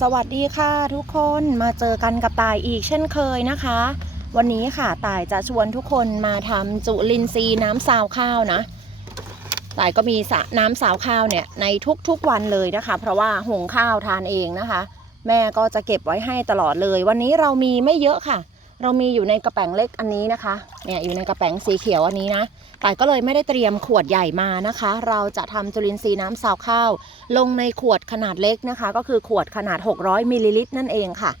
สวัสดีค่ะทุกคนมาเจอกันกับตายอีกเช่นเคยนะคะ วันนี้ค่ะตายจะชวนทุกคนมาทำจุลินทรีย์น้ำซาวข้าวนะตายก็มีสะน้ำซาวข้าวเนี่ยในทุกๆวันเลยนะคะ เพราะว่าหุงข้าวทานเองนะคะ แม่ก็จะเก็บไว้ให้ตลอดเลย วันนี้เรามีไม่เยอะค่ะ เรามีอยู่ในกระแป๋งเล็กอันนี้นะคะเนี่ยอยู่ในกระแป๋งสีเขียวอันนี้นะแต่ก็เลยไม่ได้เตรียมขวดใหญ่มานะคะ เราจะทำจุลินทรีย์น้ำซาวข้าว ลงในขวดขนาดเล็กนะคะ ก็คือขวดขนาด 600มิลลิลิตรนั่นเองค่ะ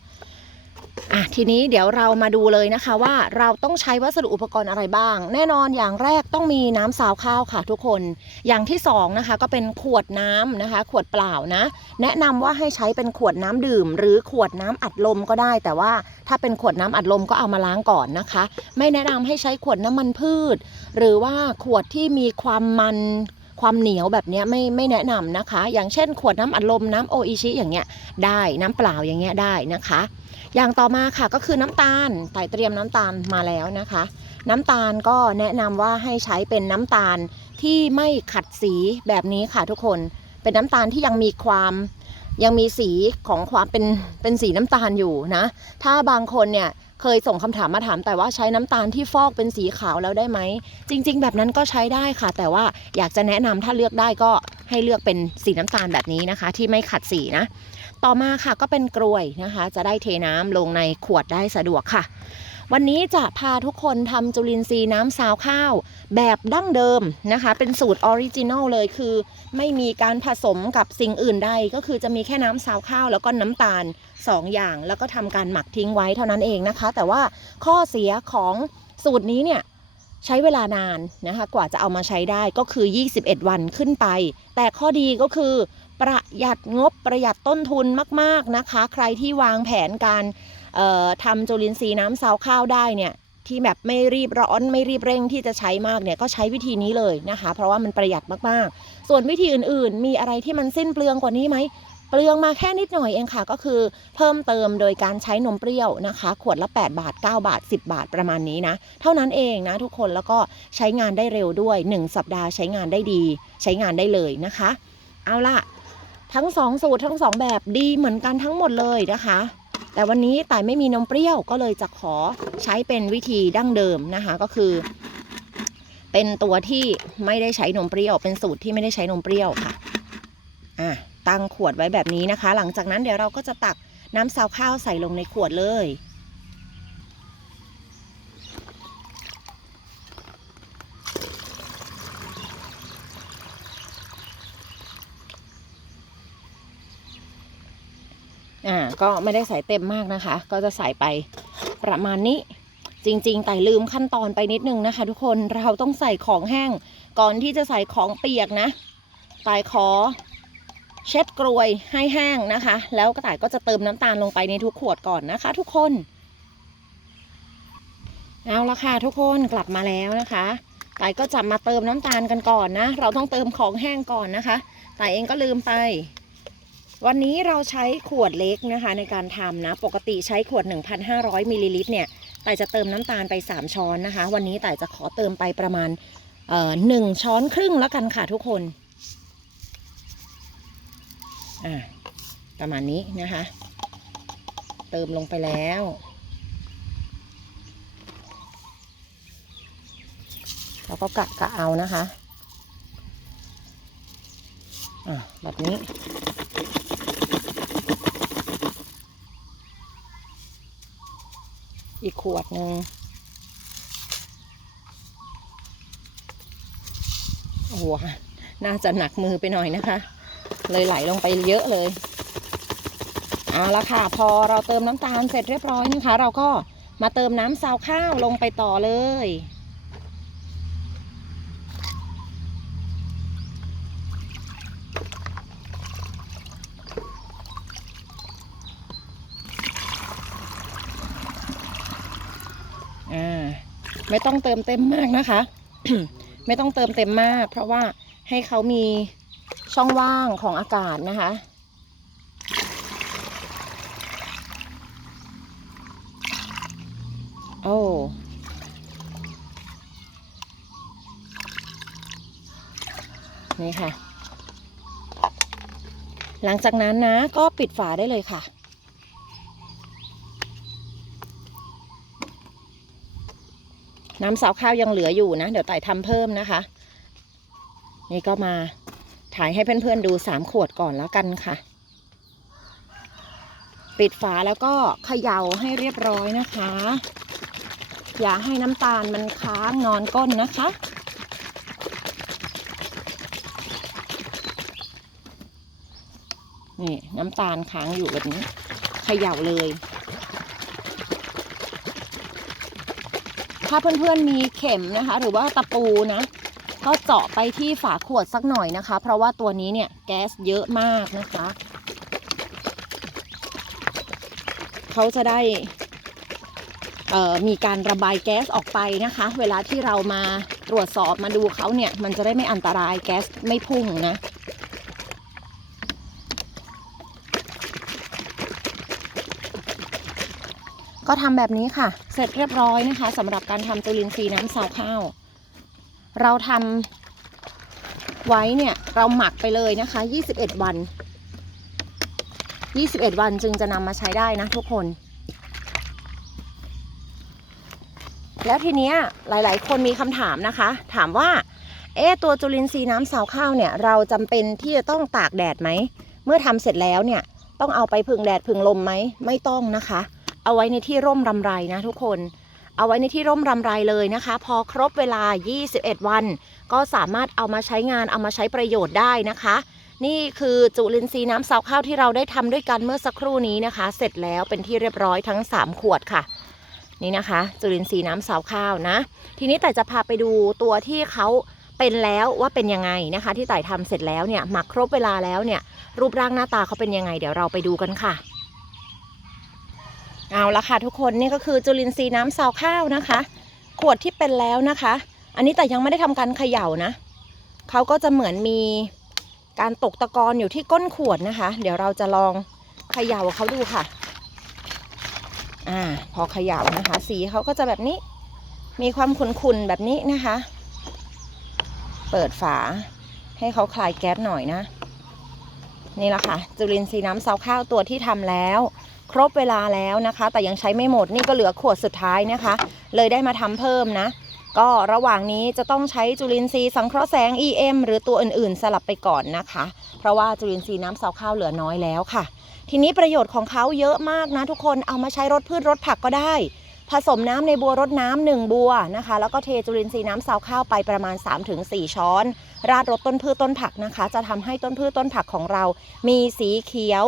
อะทีนี้เดี๋ยวเรามาดูเลยนะคะว่าเราต้องใช้วัสดุอุปกรณ์อะไรบ้าง แน่นอนอย่างแรกต้องมีน้ำซาวข้าวค่ะทุกคน อย่างที่สองนะคะก็เป็นขวดน้ำนะคะ ขวดเปล่านะ แนะนำว่าให้ใช้เป็นขวดน้ำดื่ม หรือขวดน้ำอัดลมก็ได้ แต่ว่าถ้าเป็นขวดน้ำอัดลมก็เอามาล้างก่อนนะคะ ไม่แนะนำให้ใช้ขวดน้ำมันพืช หรือว่าขวดที่มีความมัน ความเหนียวแบบนี้ไม่ไม่แนะนำนะคะ อย่างเช่น ขวดน้ำอัดลมน้ำโออิชิอย่างเงี้ยได้น้ำเปล่าอย่างเงี้ยได้นะคะ อย่างต่อมาค่ะก็คือน้ำตาลไต่เตรียมน้ำตาลมาแล้วนะคะ น้ำตาลก็แนะนำว่าให้ใช้เป็นน้ำตาลที่ไม่ขัดสีแบบนี้ค่ะทุกคนเป็นน้ำตาลที่ยังมีความยังมีสีของความเป็นเป็นสีน้ำตาลอยู่นะ ถ้าบางคนเนี่ย เคยส่งคำถามมาถามแต่ว่าใช้น้ำตาลที่ฟอกเป็นสีขาวแล้วได้ไหม จริง ๆ แบบนั้นก็ใช้ได้ค่ะ แต่ว่าอยากจะแนะนำถ้าเลือกได้ก็ให้เลือกเป็นสีน้ำตาลแบบนี้นะคะ ที่ไม่ขัดสีนะ ต่อมาค่ะก็เป็นกลวยนะคะ จะได้เทน้ำลงในขวดได้สะดวกค่ะ วันนี้จะพาทุกคนทำจุลินทรีย์น้ำซาวข้าว แบบดั้งเดิมนะคะ เป็นสูตรออริจินอลเลยคือ ไม่มีการผสมกับสิ่งอื่นใด ก็คือจะมีแค่น้ำซาวข้าว แล้วก็น้ำตาล 2 อย่าง แล้วก็ทำการหมักทิ้งไว้เท่านั้นเองนะคะ แต่ว่าข้อเสียของสูตรนี้เนี่ยใช้เวลานานนะคะกว่าจะเอามาใช้ได้ก็คือ 21 วันขึ้นไป แต่ข้อดีก็คือประหยัดงบประหยัดต้นทุนมาก ๆนะคะ ใครที่วางแผนการ ทำจุลินทรีย์น้ำซาวข้าวได้เนี่ยที่แบบไม่รีบร้อนไม่รีบเร่งที่จะใช้มากเนี่ยก็ใช้วิธีนี้เลยนะคะ เพราะว่ามันประหยัดมากๆ ส่วนวิธีอื่นๆ มีอะไรที่มันสิ้นเปลืองกว่านี้ไหมเปลืองมาแค่นิดหน่อยเองค่ะ ก็คือเพิ่มเติมโดยการใช้นมเปรี้ยวนะคะ ขวดละ 8 บาท 9 บาท 10 บาทประมาณนี้นะ เท่านั้นเองนะทุกคนแล้วก็ใช้งานได้เร็วด้วย 1 สัปดาห์ใช้งานได้ดี ใช้งานได้เลยนะคะ เอาล่ะ ทั้งสองสูตรทั้งสองแบบดีเหมือนกันทั้งหมดเลยนะคะ แต่วันนี้แต่ไม่มีนมเปรี้ยวก็เลยจะขอใช้เป็นวิธีดั้งเดิมนะคะ ก็คือ เป็นตัวที่ไม่ได้ใช้นมเปรี้ยว เป็นสูตรที่ไม่ได้ใช้นมเปรี้ยวค่ะอะตั้งขวดไว้แบบนี้นะคะ หลังจากนั้นเดี๋ยวเราก็จะตักน้ำซาวข้าวใส่ลงในขวดเลย อ่าก็ไม่ได้ใส่เต็มมากนะคะ ก็จะใส่ไปประมาณนี้ จริง ๆ แต่ลืมขั้นตอนไปนิดนึงนะคะ ทุกคนเราต้องใส่ของแห้งก่อนที่จะใส่ของเปียกนะตายขอเช็ดกรวยให้แห้งนะคะ แล้วกระต่ายก็จะเติมน้ำตาลลงไปในทุกขวดก่อนนะคะ ทุกคน เอาละค่ะทุกคนกลับมาแล้วนะคะต่ายก็จะมาเติมน้ำตาลกันก่อนนะ เราต้องเติมของแห้งก่อนนะคะต่ายเองก็ลืมไป วันนี้เราใช้ขวดเล็กนะคะในการทำนะ ปกติใช้ขวด 1,500มิลลิลิตรเนี่ยแต่จะเติมน้ำตาลไป 3 ช้อนนะคะ วันนี้แต่จะขอเติมไปประมาณเอ่อหนึ่งช้อนครึ่งแล้วกันค่ะทุกคนอ่าประมาณนี้นะคะ เติมลงไปแล้วแล้วก็กะกะเอานะคะ อ่าแบบนี้ อีกขวดหนึ่งโอ้โหน่าจะหนักมือไปหน่อยนะคะ เลยไหลลงไปเยอะเลยเอาละค่ะ พอเราเติมน้ำตาลเสร็จเรียบร้อยนะคะ เราก็มาเติมน้ำซาวข้าวลงไปต่อเลย อ่า ไม่ต้องเติมเต็มมากนะคะ ไม่ต้องเติมเต็มมาก เพราะว่าให้เขามีช่องว่างของอากาศนะคะ โอ้นี่ค่ะ หลังจากนั้นนะก็ปิดฝาได้เลยค่ะ น้ำสาวข้าวยังเหลืออยู่นะ เดี๋ยวไต่ทำเพิ่มนะคะ นี่ก็มาถ่ายให้เพื่อนๆดูสามขวดก่อนแล้วกันค่ะ ปิดฝาแล้วก็เขย่าให้เรียบร้อยนะคะ อย่าให้น้ำตาลมันค้างนอนก้นนะคะ นี่น้ำตาลค้างอยู่แบบนี้เขย่าเลย ถ้าเพื่อนๆมีเข็มนะคะ หรือว่าตะปูนะ ก็เจาะไปที่ฝาขวดสักหน่อยนะคะ เพราะว่าตัวนี้เนี่ยแก๊สเยอะมากนะคะเขาจะได้มีการระบายแก๊สออกไปนะคะ เวลาที่เรามาตรวจสอบมาดูเขาเนี่ย มันจะได้ไม่อันตรายแก๊สไม่พุ่งนะ ก็ทำแบบนี้ค่ะ เสร็จเรียบร้อยนะคะสำหรับการทำจุลินทรีย์น้ำซาวข้าว เราทำไว้เนี่ยเราหมักไปเลยนะคะ 21 วัน 21 วันจึงจะนำมาใช้ได้นะทุกคน แล้วทีเนี้ยหลาย ๆ คนมีคำถามนะคะ ถามว่า เอ๊ตัวจุลินทรีย์น้ำซาวข้าวเนี่ย เราจำเป็นที่จะต้องตากแดดไหม เมื่อทำเสร็จแล้วเนี่ย ต้องเอาไปพึ่งแดดพึ่งลมไหม ไม่ต้องนะคะ เอาไว้ในที่ร่มรำไรนะทุกคน เอาไว้ในที่ร่มรำไรเลยนะคะ พอครบเวลา 21 วัน ก็สามารถเอามาใช้งานเอามาใช้ประโยชน์ได้นะคะ นี่คือจุลินทรีย์น้ำซาวข้าวที่เราได้ทำด้วยกันเมื่อสักครู่นี้นะคะ เสร็จแล้วเป็นที่เรียบร้อยทั้ง 3 ขวดค่ะนี่นะคะจุลินทรีย์น้ำซาวข้าวนะ ทีนี้แต่จะพาไปดูตัวที่เขาเป็นแล้วว่าเป็นยังไงนะคะ ที่ไต่ทำเสร็จแล้วเนี่ยหมักครบเวลาแล้วเนี่ยรูปร่างหน้าตาเขาเป็นยังไง เดี๋ยวเราไปดูกันค่ะ เอาละค่ะทุกคนนี่ก็คือจุลินทรีย์น้ำซาวข้าวนะคะ ขวดที่เป็นแล้วนะคะ อันนี้แต่ยังไม่ได้ทำการเขย่านะเขาก็จะเหมือนมีการตกตะกอนอยู่ที่ก้นขวดนะคะ เดี๋ยวเราจะลองเขย่าเขาดูค่ะ อ่า พอเขย่านะคะ สีเขาก็จะแบบนี้ มีความขุ่นๆแบบนี้นะคะ เปิดฝาให้เขาคลายแก๊สหน่อยนะ นี่แหละค่ะ จุลินทรีย์น้ำซาวข้าวตัวที่ทำแล้ว ครบเวลาแล้วนะคะ แต่ยังใช้ไม่หมดนี่ก็เหลือขวดสุดท้ายนะคะ เลยได้มาทำเพิ่มนะ ก็ระหว่างนี้จะต้องใช้จุลินทรีย์สังเคราะห์แสง EM หรือตัวอื่นๆ สลับไปก่อนนะคะ เพราะว่าจุลินทรีย์น้ำซาวข้าวเหลือน้อยแล้วค่ะ ทีนี้ประโยชน์ของเขาเยอะมากนะทุกคนเอามาใช้รดพืชรดผักก็ได้ ผสมน้ำในบัวรดน้ำหนึ่งบัวนะคะ แล้วก็เทจุลินทรีย์น้ำซาวข้าวไปประมาณ 3-4 ช้อน ราดรดต้นพืชต้นผักนะคะ จะทำให้ต้นพืชต้นผักของเรา มีสีเขียว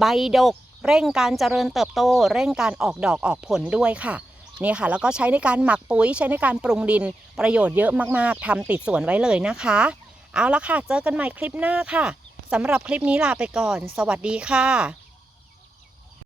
ใบดก เร่งการเจริญเติบโต เร่งการออกดอกออกผลด้วยค่ะนี่ค่ะ แล้วก็ใช้ในการหมักปุ๋ยใช้ในการปรุงดินประโยชน์เยอะมากๆทำติดสวนไว้เลยนะคะ เอาละค่ะ เจอกันใหม่คลิปหน้าค่ะสำหรับคลิปนี้ลาไปก่อน สวัสดีค่ะ